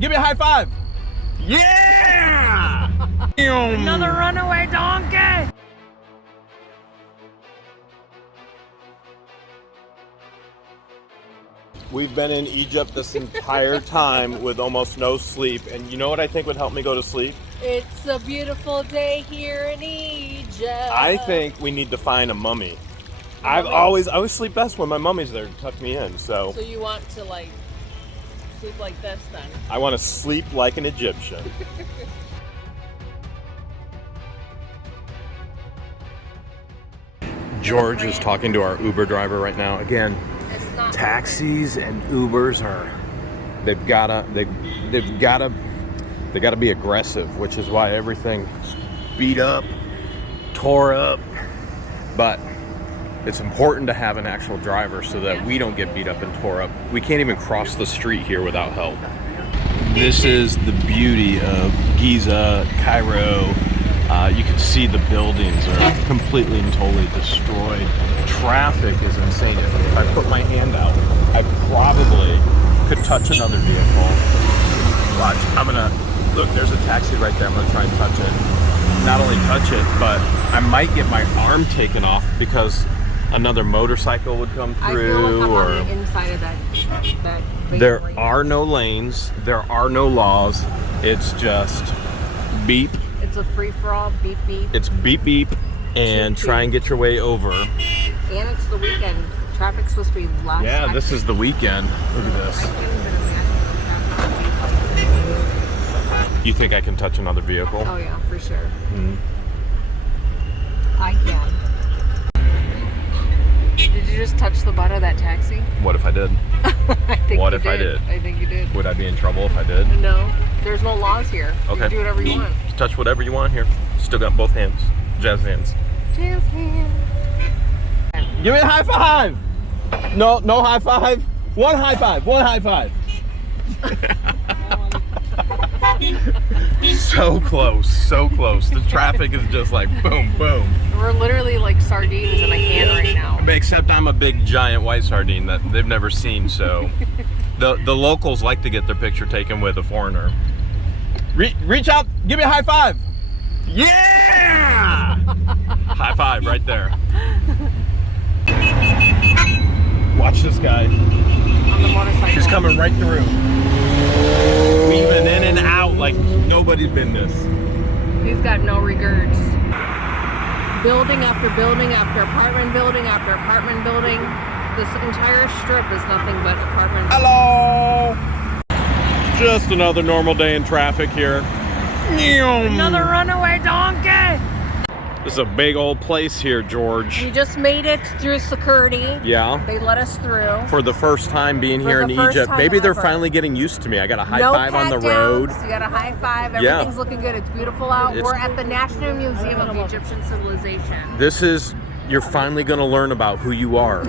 Give me a high five. Yeah! Another runaway donkey! We've been in Egypt this entire time with almost no sleep, and you know what I think would help me go to sleep? It's a beautiful day here in Egypt. I think we need to find a mummy. I always sleep best when my mummy's there to tuck me in, so. So you want to like sleep like this then? I want to sleep like an Egyptian. George is talking to our Uber driver right now. Again, taxis and Ubers they gotta be aggressive, which is why everything's beat up, tore up. But it's important to have an actual driver so that we don't get beat up and tore up. We can't even cross the street here without help. This is the beauty of Giza, Cairo. You can see the buildings are completely and totally destroyed. Traffic is insane. If I put my hand out, I probably could touch another vehicle. Watch, look, there's a taxi right there. I'm gonna try and touch it. Not only touch it, but I might get my arm taken off because another motorcycle would come through. I feel like I'm on the inside of that there right are no lanes, there are no laws. It's just beep. It's a free-for-all, beep beep. It's beep beep and try and get your way over. And it's the weekend. Traffic's supposed to be less. Yeah, this is the weekend. Look at this. I can't even imagine. You think I can touch another vehicle? Oh yeah, for sure. Mm-hmm. I can. Did you just touch the butt of that taxi? What if I did? I think what you if did. I did? I think you did. Would I be in trouble if I did? No. There's no laws here. Okay. You can do whatever you want. Touch whatever you want here. Still got both hands. Jazz hands. Jazz hands. Give me a high five! No high five. One high five. One high five. So close, so close. The traffic is just like boom, boom. We're literally like sardines in a can right now. Except I'm a big giant white sardine that they've never seen, so the locals like to get their picture taken with a foreigner. Reach out, give me a high five. Yeah! High five right there. Watch this guy. On the motorcycle. He's coming right through. Weaving in and out like nobody's business. He's got no regrets. Building after building after apartment building after apartment building. This entire strip is nothing but apartment buildings. Hello! Just another normal day in traffic here. Another runaway donkey! This is a big old place here, George. We just made it through security. Yeah. They let us through. For the first time being here in Egypt. Maybe they're finally getting used to me. I got a high five on the road. You got a high five. Everything's looking good. It's beautiful out. We're at the National Museum of Egyptian Civilization. You're finally going to learn about who you are.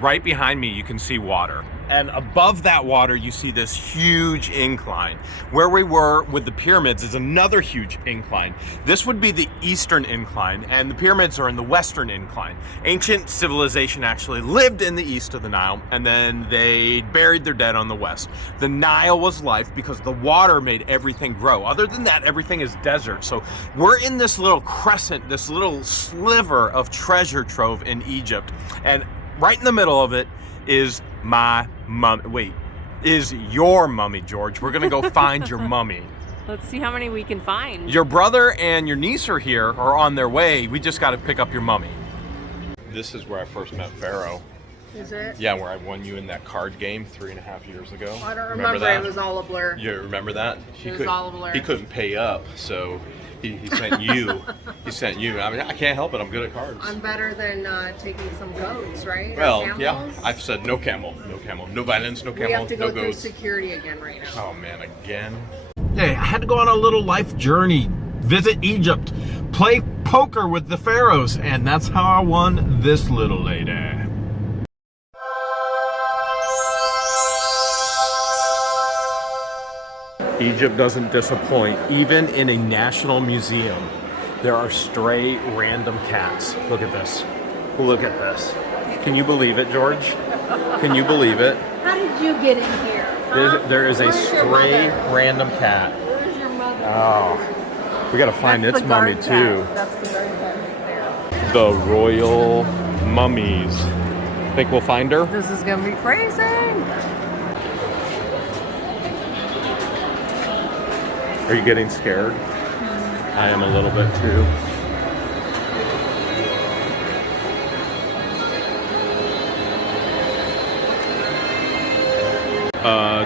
Right behind me, you can see water. And above that water, you see this huge incline. Where we were with the pyramids is another huge incline. This would be the eastern incline, and the pyramids are in the western incline. Ancient civilization actually lived in the east of the Nile, and then they buried their dead on the west. The Nile was life because the water made everything grow. Other than that, everything is desert. So we're in this little crescent, this little sliver of treasure trove in Egypt. And right in the middle of it is my mummy. Wait, is your mummy, George. We're gonna go find your mummy. Let's see how many we can find. Your brother and your niece are here, or on their way. We just gotta pick up your mummy. This is where I first met Pharaoh. Is it? Yeah, where I won you in that card game 3.5 years ago. I don't remember that? It was all a blur. You remember that? It was all a blur. He couldn't pay up, so he sent you. He sent you. I mean, I can't help it. I'm good at cards. I'm better than taking some goats, right? Well, yeah. I've said no camel, no camel, no violence, no camel, we have to go no through goats. security again right now. Oh man, again. Hey, I had to go on a little life journey, visit Egypt, play poker with the Pharaohs, and that's how I won this little lady. Egypt doesn't disappoint. Even in a national museum, there are stray random cats. Look at this. Look at this. Can you believe it, George? Can you believe it? How did you get in here? There is a Where's your stray mother? random cat. Where's your mother? Oh, we gotta find That's its the mummy guard too. cat. That's the guard cat right there. The royal mummies. Think we'll find her? This is gonna be crazy. Are you getting scared? I am a little bit too.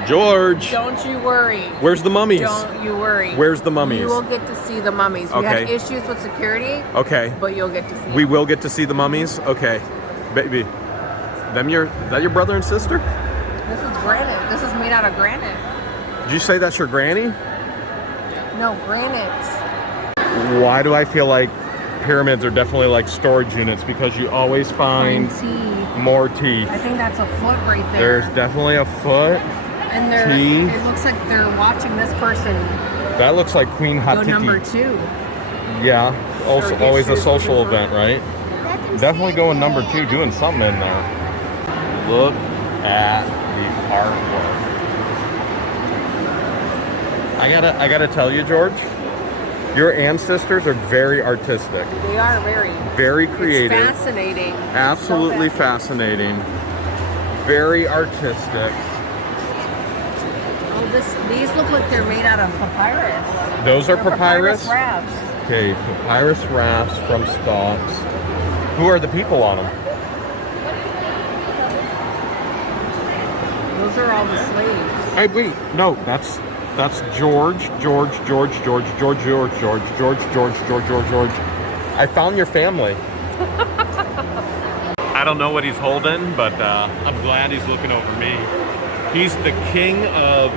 George. Don't you worry. Where's the mummies? Don't you worry. Where's the mummies? You will get to see the mummies. We Okay. had issues with security, Okay. but you'll get to see We them. will get to see the mummies? Okay. Baby. Is that your brother and sister? This is granite. This is made out of granite. Did you say that's your granny? No, granite. Why do I feel like pyramids are definitely like storage units? Because you always find teeth. more teeth. I think that's a foot right there. There's definitely a foot. and teeth. it looks like they're watching this person That looks like Queen go Hatiti. number 2. Yeah. Also, Or get always a shoes social with your event, right? Definitely going number 2, doing something in there. Look at the artwork. I gotta tell you, George, your ancestors are very artistic, They are very creative, It's fascinating. absolutely So fascinating, very artistic. Oh, these look like they're made out of papyrus. Those are They're papyrus? wraps. Okay, papyrus rafts from stalks. Who are the people on them? Those are all the slaves. Hey, wait, no, that's George. I found your family. I don't know what he's holding, but I'm glad he's looking over me. He's the king of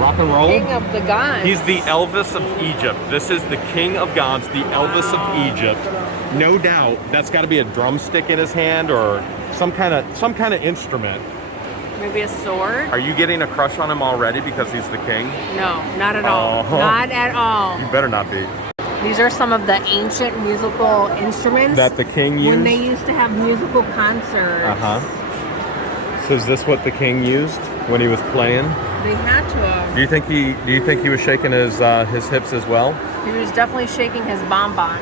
rock and roll. King of the gods. He's the Elvis of Egypt. This is the king of gods, the Elvis of Egypt. No doubt, that's got to be a drumstick in his hand or some kind of instrument. Maybe a sword? Are you getting a crush on him already because he's the king? No, not at all. Uh-huh. Not at all. You better not be. These are some of the ancient musical instruments That the king used? when they used to have musical concerts. Uh-huh. So is this what the king used when he was playing? They had to have. Do you think he was shaking his hips as well? He was definitely shaking his bonbon.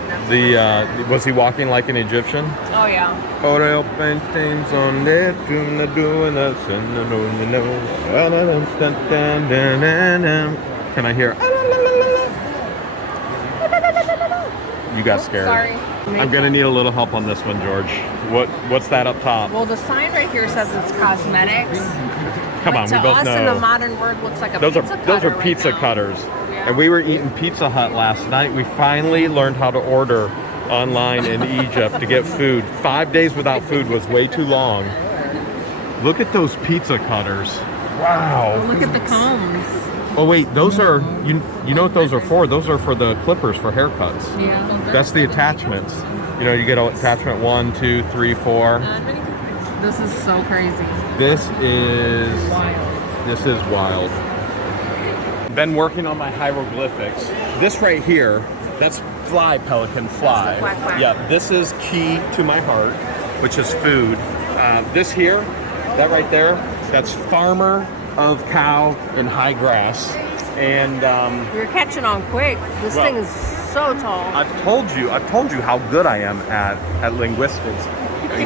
Was he walking like an Egyptian? Oh yeah. Oil paintings on there, doing us. Can I hear? You got scared. Sorry. I'm gonna need a little help on this one, George. What's that up top? Well, the sign right here says it's cosmetics. Come But on, we to both us know. in the modern word looks like a Those pizza are cutter pizza right now. cutters. Yeah. And we were eating Pizza Hut last night. We finally learned how to order online in Egypt to get food. 5 days without food was way too long. Look at those pizza cutters. Wow. Look at the combs. Oh wait, those are you know what those are for? Those are for the clippers for haircuts. Yeah. That's the attachments. You know, you get attachment 1, 2, 3, 4. This is so crazy. This is wild. Been working on my hieroglyphics. This right here, that's fly, pelican, fly. Quack, quack. Yeah, this is key to my heart, which is food. This here, that right there, that's farmer of cow and high grass. And You're catching on quick. This Well, thing is so tall. I've told you how good I am at linguistics.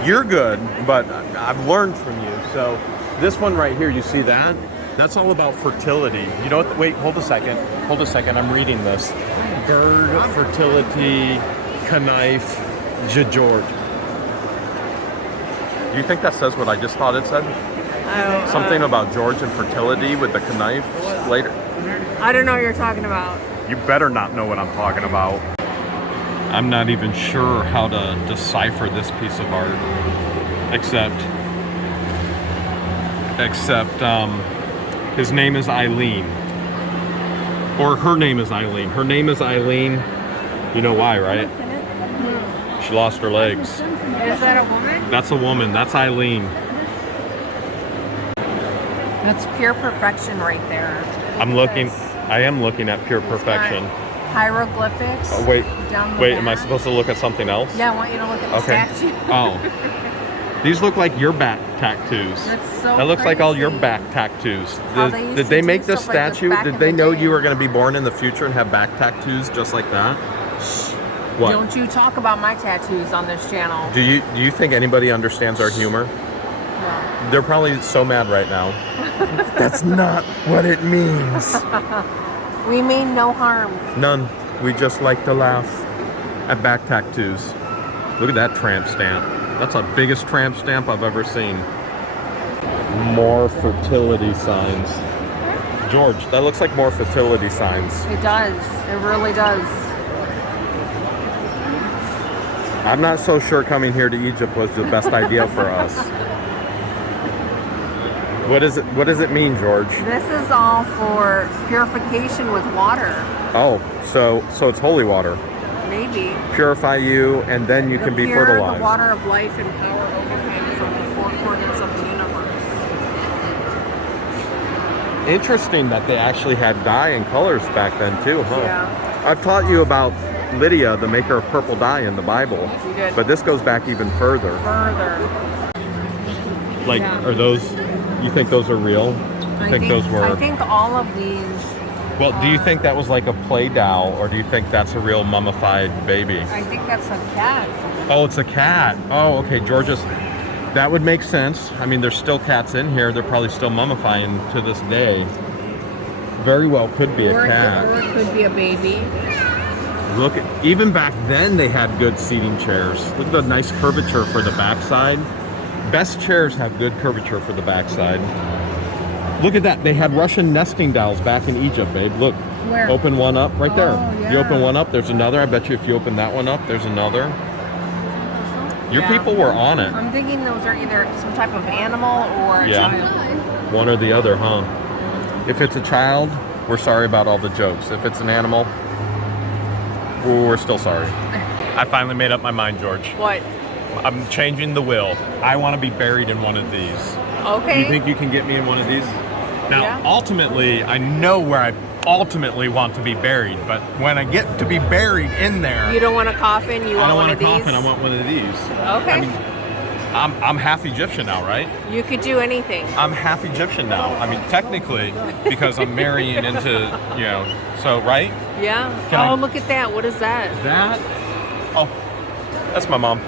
You're good, but I've learned from you. So this one right here, you see that? That's all about fertility. You know what? Wait, hold a second. I'm reading this. Bird, fertility, knife, George. Do you think that says what I just thought it said? Something about George and fertility with the knife later. I don't know what you're talking about. You better not know what I'm talking about. I'm not even sure how to decipher this piece of art, except his name is Eileen, or her name is Eileen. Her name is Eileen. You know why, right? She lost her legs. Is that a woman? That's a woman. That's Eileen. That's pure perfection right there. I am looking at pure perfection. Hieroglyphics. Oh, wait, Down the wait. Am I back. supposed to look at something else? Yeah, I want you to look at the Okay. statue. Oh. These look like your back tattoos. That's so That looks like all your crazy. back tattoos. How they used Did to they do make this stuff like this statue? back Did in they the know day. you were going to be born in the future and have back tattoos just like that? What? Don't you talk about my tattoos on this channel. Do you think anybody understands our humor? No. They're probably so mad right now. That's not what it means. We mean no harm. None. We just like to laugh at back tattoos. Look at that tramp stamp. That's the biggest tramp stamp I've ever seen. More fertility signs. George, that looks like more fertility signs. It does. It really does. I'm not so sure coming here to Egypt was the best idea for us. What does it mean, George? This is all for purification with water. Oh, so it's holy water. Maybe. Purify you, and then you can be Pure, fertilized. the water of life and power over him from the four corners of the universe. Interesting that they actually had dye and colors back then too, huh? Yeah. I've taught you about Lydia, the maker of purple dye in the Bible. You did. But this goes back even further. Like, Yeah. are those, you think those are real? I think those were. I think all of these. Well, do you think that was like a play doll, or do you think that's a real mummified baby? I think that's a cat. Oh, it's a cat. Oh, okay, George's. That would make sense. I mean, there's still cats in here. They're probably still mummifying to this day. Very well could be a cat. Or it could be a baby. Look, even back then they had good seating chairs. Look at the nice curvature for the backside. Best chairs have good curvature for the backside. Look at that. They had Russian nesting dolls back in Egypt, babe. Look. Where? Open one up right there. Yeah. You open one up, there's another. I bet you if you open that one up, there's another. Your people were on it. I'm thinking those are either some type of animal or a child. One or the other, huh? If it's a child, we're sorry about all the jokes. If it's an animal, we're still sorry. I finally made up my mind, George. What? I'm changing the will. I want to be buried in one of these. Okay. Do you think you can get me in one of these? Now, Yeah. ultimately, I know where I ultimately want to be buried, but when I get to be buried in there, You don't want a coffin? You I want don't one want of a these? coffin. I want one of these. Okay. I mean, I'm half Egyptian now, right? You could do anything. I'm half Egyptian now. I mean, technically, because I'm marrying into, so, right? Yeah. Can I- Look at that. What is that? That, oh, that's my mom.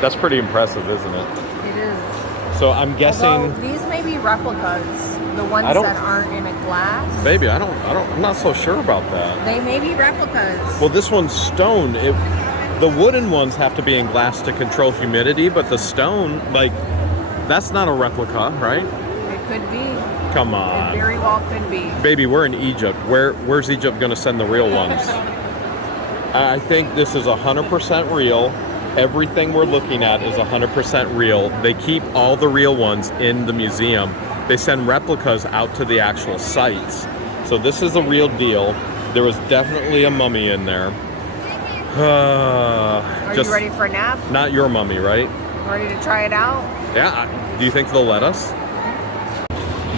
That's pretty impressive, isn't it? It is. So I'm guessing, Although these may be replicas. The ones I don't- that aren't in a glass. baby, I'm not so sure about that. They may be replicas. Well, this one's stone. The wooden ones have to be in glass to control humidity, but the stone, like, that's not a replica, right? It could be. Come It on. very well could be. Baby, we're in Egypt. Where's Egypt going to send the real ones? I think this is 100% real. Everything we're looking at is 100% real. They keep all the real ones in the museum. They send replicas out to the actual sites. So this is a real deal. There was definitely a mummy in there. Are you ready for a nap? Not your mummy, right? Ready to try it out? Yeah. Do you think they'll let us?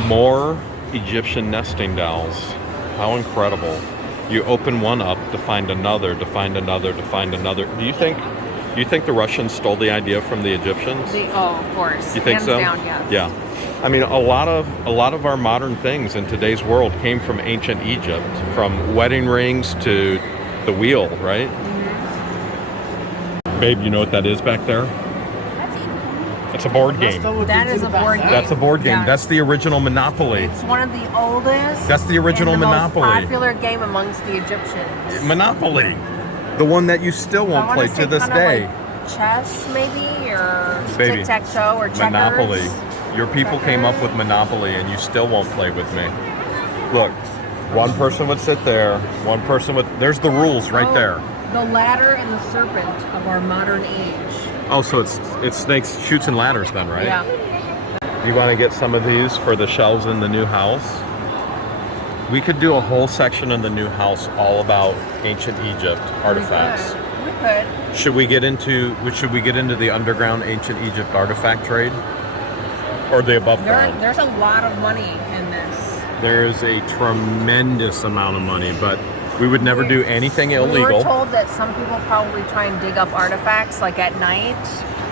More Egyptian nesting dolls. How incredible. You open one up to find another, to find another, to find another. Do you think the Russians stole the idea from the Egyptians? Of course. You think Hands so? down, yes. Yeah. I mean, a lot of our modern things in today's world came from ancient Egypt, from wedding rings to the wheel, right? Mm-hmm. Babe, you know what that is back there? It's a board game. That is a board game. That's a board game. Yes. That's the original Monopoly. It's one of the oldest. That's the original and the Monopoly. Most popular game amongst the Egyptians. Monopoly. The one that you still won't I play wanna say to this kinda day. like chess, maybe, or Baby, tic-tac-toe, or checkers. Monopoly. Your people came up with Monopoly and you still won't play with me. Look, one person would sit there, one person would... There's the rules right there. The ladder and the serpent of our modern age. Oh, so it's snakes, shoots, and ladders then, right? Yeah. You want to get some of these for the shelves in the new house? We could do a whole section in the new house all about ancient Egypt artifacts. We could. Should we get into the underground ancient Egypt artifact trade? Or the above ground? There's a lot of money in this. There's a tremendous amount of money, but We would never do anything illegal. We were told that some people probably try and dig up artifacts like at night.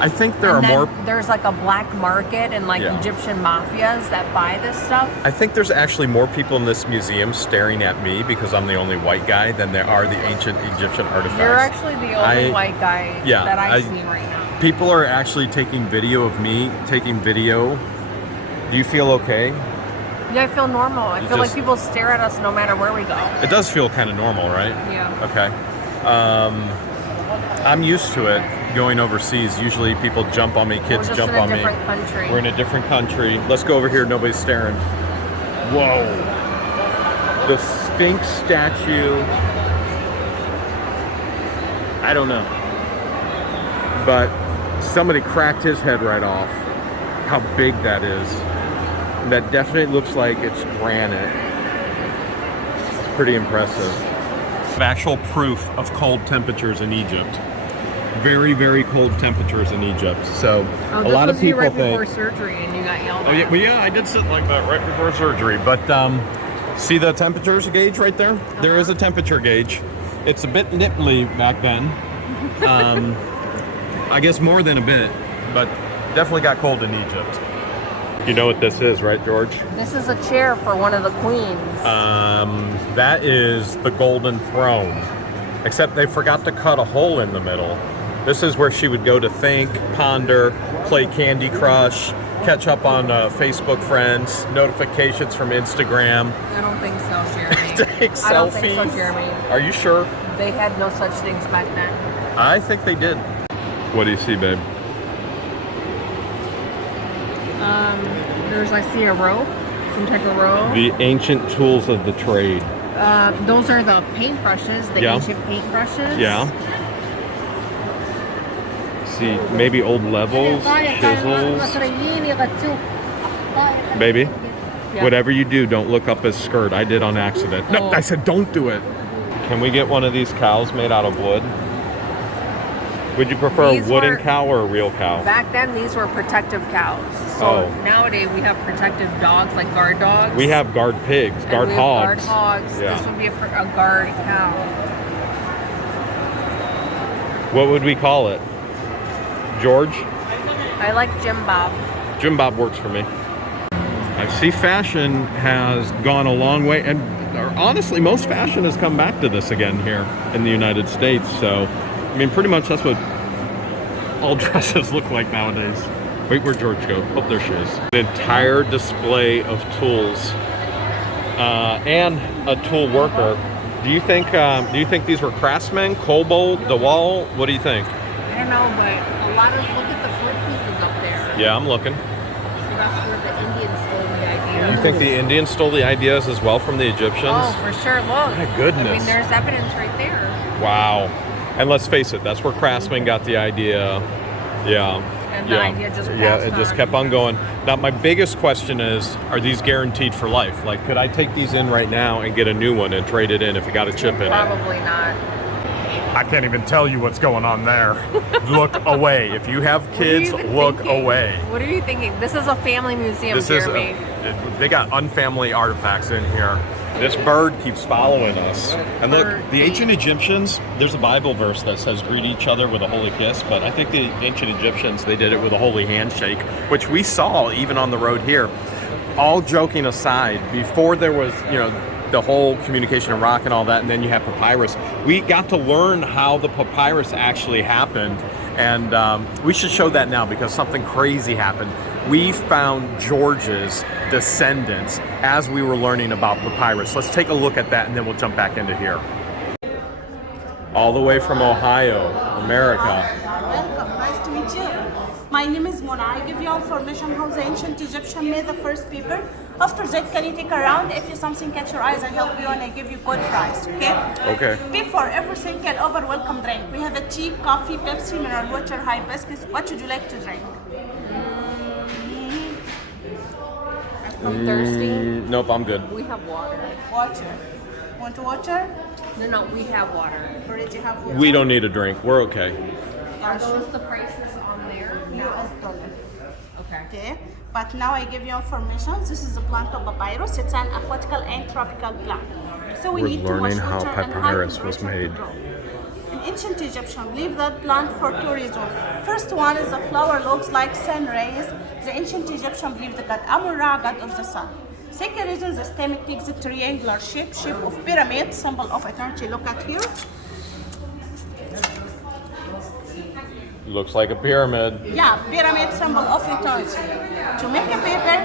I think there are more. There's like a black market and like Egyptian mafias that buy this stuff. I think there's actually more people in this museum staring at me because I'm the only white guy than there are the ancient Egyptian artifacts. You're actually the only white guy that I see right now. People are actually taking video of me taking video. Do you feel okay? Yeah, I feel normal. I feel like people stare at us no matter where we go. It does feel kind of normal, right? Yeah. Okay. I'm used to it going overseas. Usually people jump on me, kids jump on me. We're in a different country. We're in a different country. Let's go over here. Nobody's staring. Whoa. The Sphinx statue. I don't know. But somebody cracked his head right off. How big that is. That definitely looks like it's granite. It's pretty impressive. Actual proof of cold temperatures in Egypt. Very, very cold temperatures in Egypt. So a lot of people right think. Before surgery, and you got yelled at. Oh yeah, well, yeah, I did sit like that right before surgery. But see the temperatures gauge right there? There is a temperature gauge. It's a bit nipply back then. I guess more than a bit, but definitely got cold in Egypt. You know what this is, right, George? This is a chair for one of the queens. That is the golden throne. Except they forgot to cut a hole in the middle. This is where she would go to think, ponder, play Candy Crush, catch up on Facebook friends, notifications from Instagram. I don't think so, Jeremy. Take selfies. I don't think so, Jeremy. Are you sure? They had no such things back then. I think they did. What do you see, babe? I see a rope, some type of rope. The ancient tools of the trade. Those are the paintbrushes, the ancient paintbrushes. Yeah. See, maybe old levels, chisels. Baby, whatever you do, don't look up his skirt. I did on accident. No, I said don't do it. Can we get one of these cows made out of wood? Would you prefer a wooden cow or a real cow? Back then, these were protective cows. So nowadays, we have protective dogs, like guard dogs. We have guard pigs, guard hogs. Guard hogs. Yeah. This would be a guard cow. What would we call it? George? I like Jim Bob. Jim Bob works for me. I see fashion has gone a long way, and honestly, most fashion has come back to this again here in the United States. So, I mean, pretty much that's what all dresses look like nowadays. Wait, where'd George go? Oh, there she is. An entire display of tools and a tool worker. Do you think these were craftsmen, kobold, DeWalt? What do you think? I don't know, but a lot of look at the foot pieces up there. Yeah, I'm looking. So that's where the Indians stole the idea. You think the Indians stole the ideas as well from the Egyptians? Oh, for sure. Look. My goodness. I mean, there's evidence right there. Wow. And let's face it, that's where craftsmen got the idea. Yeah. And the idea just passed on. Yeah, it just kept on going. Now, my biggest question is, are these guaranteed for life? Like, could I take these in right now and get a new one and trade it in if it got a chip in it? Probably not. I can't even tell you what's going on there. Look away. If you have kids, look away. What are you thinking? This is a family museum, Jeremy. They got unfamily artifacts in here. This bird keeps following us. And look, the ancient Egyptians, there's a Bible verse that says greet each other with a holy kiss, but I think the ancient Egyptians, they did it with a holy handshake, which we saw even on the road here. All joking aside, before there was, the whole communication in rock and all that, and then you have papyrus, we got to learn how the papyrus actually happened, and we should show that now because something crazy happened. We found George's descendants as we were learning about papyrus. Let's take a look at that and then we'll jump back into here. All the way from Ohio, America. Welcome, nice to meet you. My name is Mona. I give you information how the ancient Egyptian made the first paper. After that, can you take a round? If you something catch your eyes, I help you and I give you good price, okay? Okay. Before everything can over, welcome drink. We have a tea, coffee, Pepsi, mineral water, hibiscus. What would you like to drink? I'm thirsty. Nope, I'm good. We have water. Water. Want water? No, we have water. Already have water. We don't need a drink. We're okay. Are those the prices on there? US dollar. Okay. Okay. But now I give you information. This is the plant of papyrus. It's an aquatical and tropical plant. So we We're need too much learning how water and high papyrus was temperature to made. grow. In ancient Egyptian, believe that plant for two reasons. First one is the flower looks like sun rays. The ancient Egyptian believed the god Amon-Ra, god of the sun. Second reason, the stem takes a triangular shape of pyramid, symbol of eternity. Look at here. Looks like a pyramid. Yeah, pyramid, symbol of eternity. To make a paper,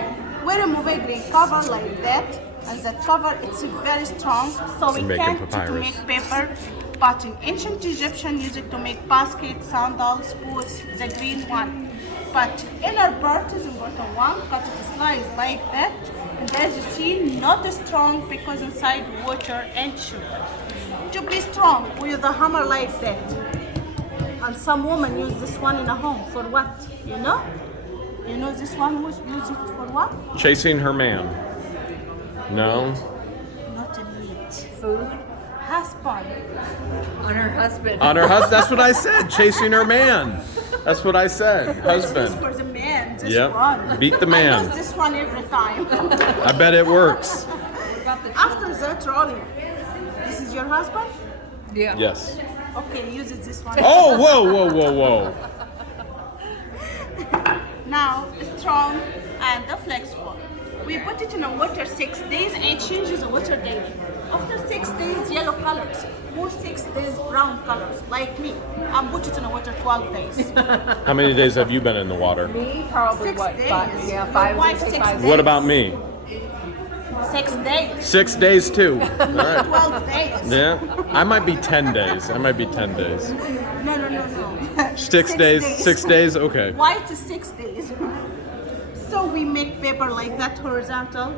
we remove a green cover like that, and that cover it's very strong, so we We're making can't to papyrus. make paper. But in ancient Egyptian, used it to make baskets, sandals, boots, the green one. But inner part is important one, cut it slice like that. And as you see, not strong because inside water and sugar. To be strong, we use a hammer like that. And some women use this one in a home for what? You know? You know this one was used it for what? Chasing her man. No? Not a meat. Food Husband. on her husband. On her husband. That's what I said. Chasing her man. That's what I said. This Husband. for the man. This Yep. one. Beat the I man. use this one every time. I bet it works. After that, rolling. This is your husband? Yeah. Yes. Okay, use it this one. Oh, whoa. Now, strong and flexible. We put it in a water 6 days and changes the water daily. After 6 days, yellow colors. More 6 days, brown colors, like me. I put it in a water 12 days. How many days have you been in the water? Me, probably 6 what? days. Five, yeah, My five. wife, Say 6 five. days. What about me? 6 days. 6 days too. All right. 12 days. Yeah. I might be 10 days. No. 6 days. 6 days. Okay. White is 6 days. So we make paper like that, horizontal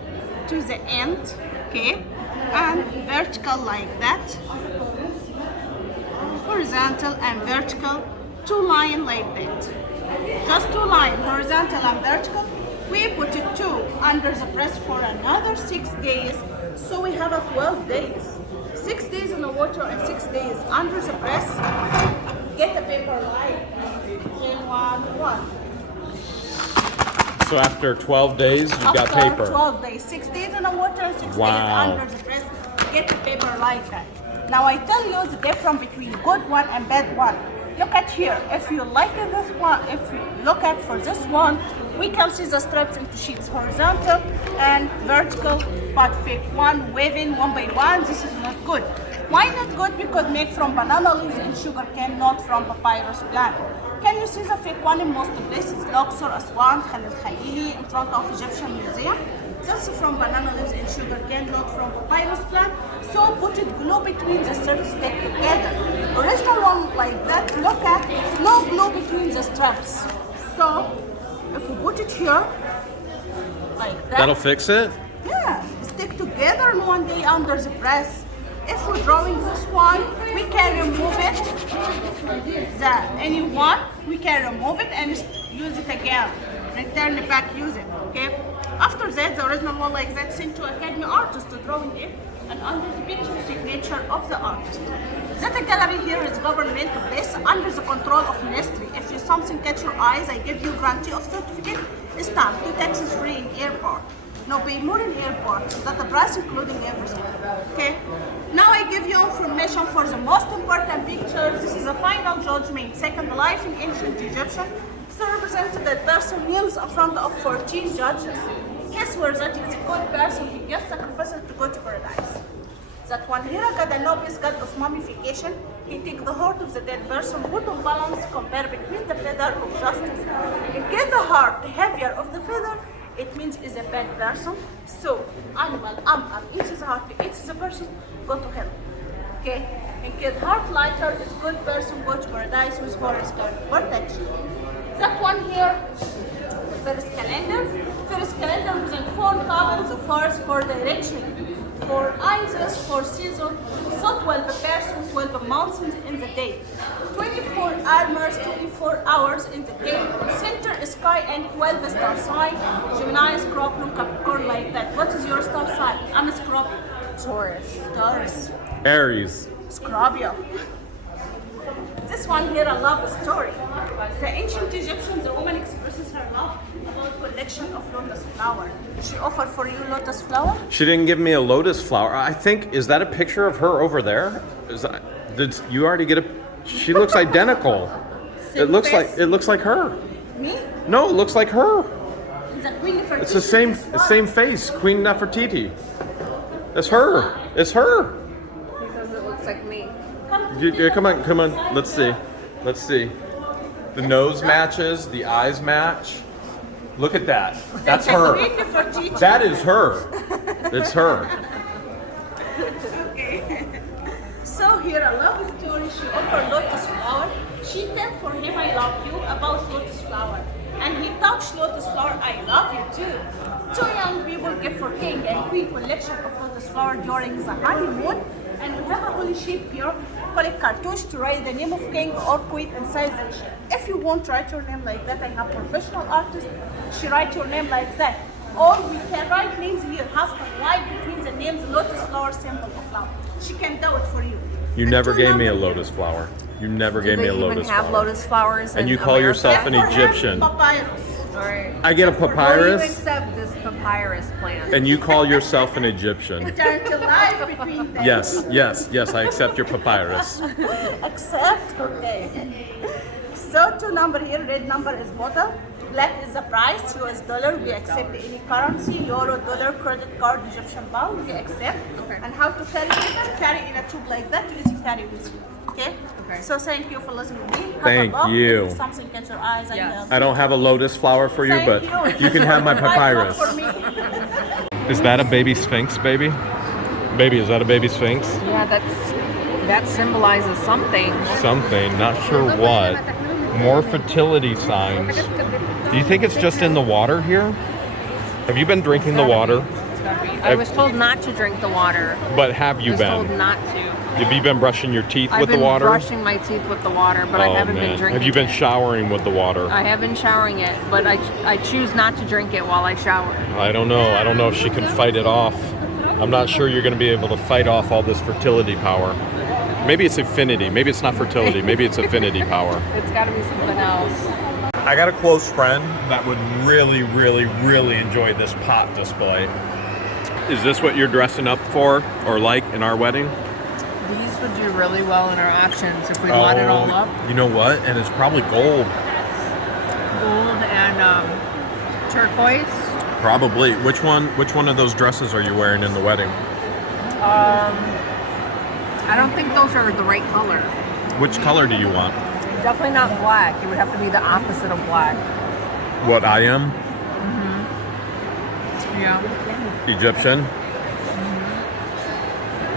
to the end, okay, and vertical like that. Horizontal and vertical, 2 line like that. Just 2 line, horizontal and vertical. We put it 2 under the press for another 6 days. So we have a 12 days. 6 days in the water and 6 days under the press. Get the paper like in 1. So after 12 days, you got After paper. 12 days, 6 days in the water, 6 Wow. days under the press, get the paper like that. Now I tell you the difference between good one and bad one. Look at here, if you like this one, if you look at for this one, we can see the strips into sheets, horizontal and vertical, but fake one, waving one by one, this is not good. Why not good? Because made from banana leaves and sugar cane, not from papyrus plant. Can you see the fake one in most places? Luxor, Aswan, Khalil Khalili, in front of Egyptian Museum. That's from banana leaves and sugar cane, not from papyrus plant. So put it glue between the strips, stick together. Original one like that, look at, no glue between the straps. So if we put it here, like that. That'll fix it? Yeah, stick together in 1 day under the press. If we're drawing this one, we can remove it. Anyone, we can remove it and use it again. Return it back, use it, okay? After that, the original one like that sent to Academy artist to drawing it and under the picture signature of the artist. That gallery here is government place under the control of ministry. If you something catch your eyes, I give you guarantee of certificate, stamp, 2 taxes free in airport. No pay more in airport, that the price including everything, okay? Now I give you information for the most important picture. This is a final judgment, second life in ancient Egyptian. So represented that person kneels in front of 14 judges. He swears that he's a good person, he gets sacrifices to go to paradise. That one here, God Anubis, god of mummification, he take the heart of the dead person, put on balance, compare between the feather of justice. In case the heart heavier of the feather, it means is a bad person. So animal eats the heart, eats the person, go to hell. Okay? In case heart lighter is good person, go to paradise with horoscope protection. That one here, first calendar. First calendar represents 4 columns of forest for direction, for Isis, for season, so 12 persons, 12 months in the day. 24 armors, 24 hours in the day. Center is sky and 12 star sign. Gemini, Scorpio, Capricorn, like that. What is your star sign? I'm a Scorpio. Taurus. Aries. Scorpio. This one here, a love story. The ancient Egyptians, the woman expresses her love about collection of lotus flower. She offered for you lotus flower. She didn't give me a lotus flower. I think, is that a picture of her over there? Did you already get a? She looks identical. It looks like her. Me? No, it looks like her. It's a Queen Nefertiti. It's the same face, Queen Nefertiti. It's her. It's her. He says it looks like me. Come on. Let's see. The nose matches. The eyes match. Look at that. That's her. Queen Nefertiti. That is her. It's her. Okay. So here a love story. She offered lotus flower. She tell for him I love you about lotus flower. And he touched lotus flower, I love you too. Two young people give for king and queen collection of lotus flower during the honeymoon. And we have a holy shape here, call it cartouche, to write the name of king or queen inside the shape. If you won't write your name like that, I have professional artists, she write your name like that. Or we can write names here, husband, wife, between the names, lotus flower, symbol of love. She can do it for you. You never gave me a lotus flower. You never gave me a lotus Do they even have flower. lotus flowers? And in you call America? yourself an For him, Egyptian. Papyrus. All right. I get a Will you papyrus, accept this papyrus plant? and you call yourself an Egyptian. Turn to life between them. Yes, I accept your papyrus. Accept? Okay. So two number here, red number is bottle, black is the price, US dollar, we accept any currency, euro, dollar, credit card, Egyptian pound, we accept. Okay. And how to carry it? Carry in a tube like that, easy carry with you. Okay? Okay. So thank you for listening to me. Have Thank a book. you. If something catch your eyes, I Yes. help. I don't have a lotus flower for you, Thank but you can have my Write book papyrus. for me. Is that a baby sphinx, baby? Baby, is that a baby sphinx? Yeah, that symbolizes something. Something, not sure what. More fertility signs. Do you think it's just in the water here? Have you been drinking the water? It's gotta be. I was told not to drink the water. But have I you was told been? not to. Have you been brushing your teeth I've with the been water? brushing my teeth with the water, but I haven't been drinking Have you been it. showering with the water? I have been showering it, but I choose not to drink it while I shower. I don't know. I don't know if she can fight it off. I'm not sure you're going to be able to fight off all this fertility power. Maybe it's affinity. Maybe it's not fertility. Maybe it's affinity power. It's got to be something else. I got a close friend that would really, really, really enjoy this pot display. Is this what you're dressing up for or like in our wedding? These would do really well in our auctions if we let it all up. You know what? And it's probably gold. Gold and turquoise. Probably. Which one of those dresses are you wearing in the wedding? I don't think those are the right color. Which color do you want? Definitely not black. It would have to be the opposite of black. What I am? Yeah. Egyptian?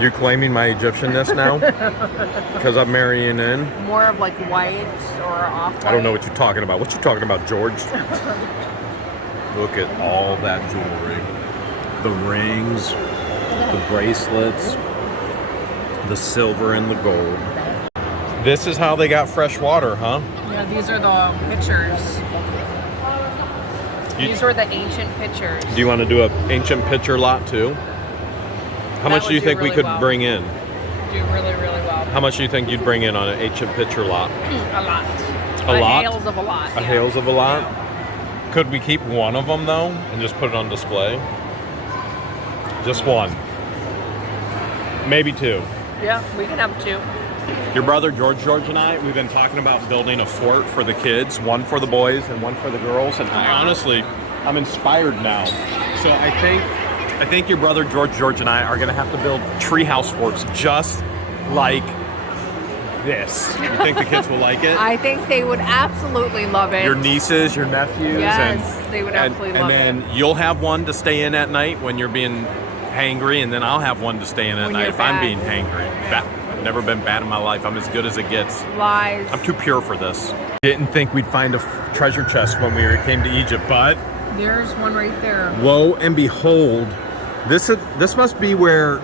You claiming my Egyptianness now? Because I'm marrying in? More of like white or off-white. I don't know what you're talking about. What you talking about, George? Look at all that jewelry. The rings, the bracelets, the silver and the gold. This is how they got fresh water, huh? Yeah, these are the pictures. These were the ancient pictures. Do you want to do an ancient picture lot too? How much do you think we could bring in? Do really, really well. How much do you think you'd bring in on an ancient picture lot? A lot. A lot? Hales of a lot. A Hales of a lot? Could we keep one of them though and just put it on display? Just one. Maybe two. Yeah, we can have two. Your brother George and I, we've been talking about building a fort for the kids, one for the boys and one for the girls. And I honestly, I'm inspired now. So I think your brother George and I are gonna have to build treehouse forts just like this. You think the kids will like it? I think they would absolutely love it. Your nieces, your nephews, Yes, they would absolutely love and then you'll have one to stay in at night when you're being hangry, and then I'll have one to stay in at When night you're if I'm bad. being hangry. I've never been bad in my life. I'm as good as it gets. Lies. I'm too pure for this. Didn't think we'd find a treasure chest when we came to Egypt, but There's one right there. lo and behold, this must be where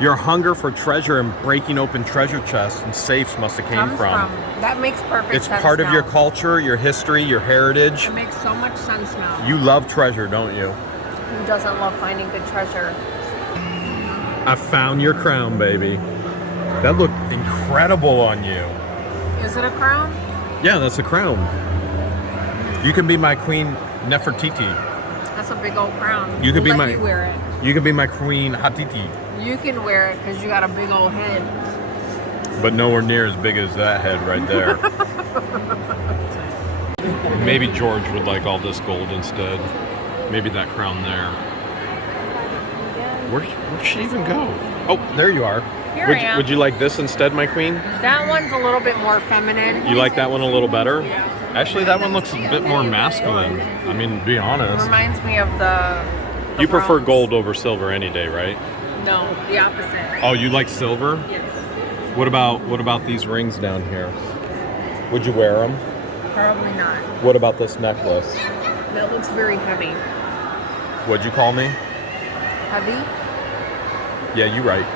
your hunger for treasure and breaking open treasure chests and safes must have came Comes from. That makes perfect It's sense part of your now. culture, your history, your heritage. It makes so much sense now. You love treasure, don't you? Who doesn't love finding good treasure? I found your crown, baby. That looked incredible on you. Is it a crown? Yeah, that's a crown. You can be my Queen Nefertiti. That's a big old crown. You could be Let my- you wear it. You could be my Queen Hatiti. You can wear it because you got a big old head. But nowhere near as big as that head right there. Maybe George would like all this gold instead. Maybe that crown there. Where'd she even go? Oh, there you are. Here would, I am. Would you like this instead, my queen? That one's a little bit more feminine. You like that one a little better? Actually, that one looks a bit more masculine. I mean, be honest. Reminds me of the You prefer bronze. gold over silver any day, right? No, the opposite. Oh, you like silver? Yes. What about these rings down here? Would you wear them? Probably not. What about this necklace? That looks very heavy. What'd you call me? Heavy? Yeah, you right.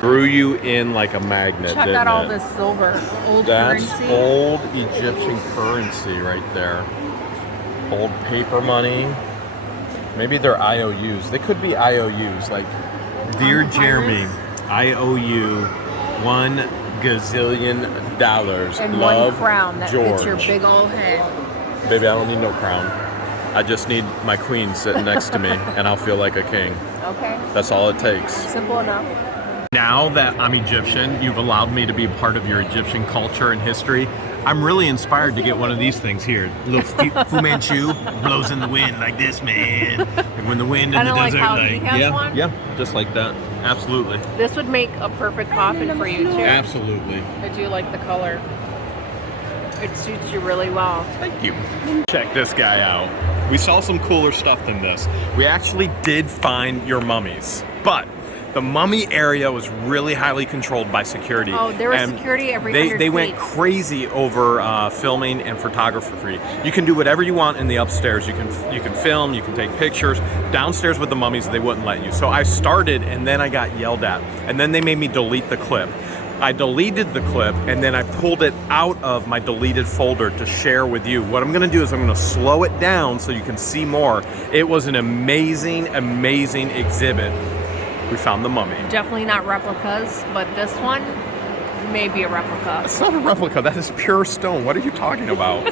Drew you in like a magnet, Check didn't out all it? this silver. Old That's currency. old Egyptian currency right there. Old paper money. Maybe they're IOUs. They could be IOUs. Like, Dear On Jeremy, papyrus? I owe you $1 gazillion. And Love, one crown that George. fits your big old head. Baby, I don't need no crown. I just need my queen sitting next to me, and I'll feel like a king. Okay. That's all it takes. Simple enough. Now that I'm Egyptian, you've allowed me to be part of your Egyptian culture and history. I'm really inspired to get one of these things here. Little Fu Manchu blows in the wind like this, man. And when the wind in the Kinda like desert, how he has yeah, one? yeah, just like that. Absolutely, This would make a perfect coffin for you too. absolutely. I do like the color. It suits you really well. Thank you. Check this guy out. We saw some cooler stuff than this. We actually did find your mummies, but the mummy area was really highly controlled by security. Oh, there was And security every They 100 went feet. crazy over filming and photography. You can do whatever you want in the upstairs. You can film, you can take pictures. Downstairs with the mummies, they wouldn't let you. So I started, and then I got yelled at, and then they made me delete the clip. I deleted the clip, and then I pulled it out of my deleted folder to share with you. What I'm gonna do is I'm gonna slow it down so you can see more. It was an amazing, amazing exhibit. We found the mummy. Definitely not replicas, but this one may be a replica. It's not a replica, that is pure stone. What are you talking about?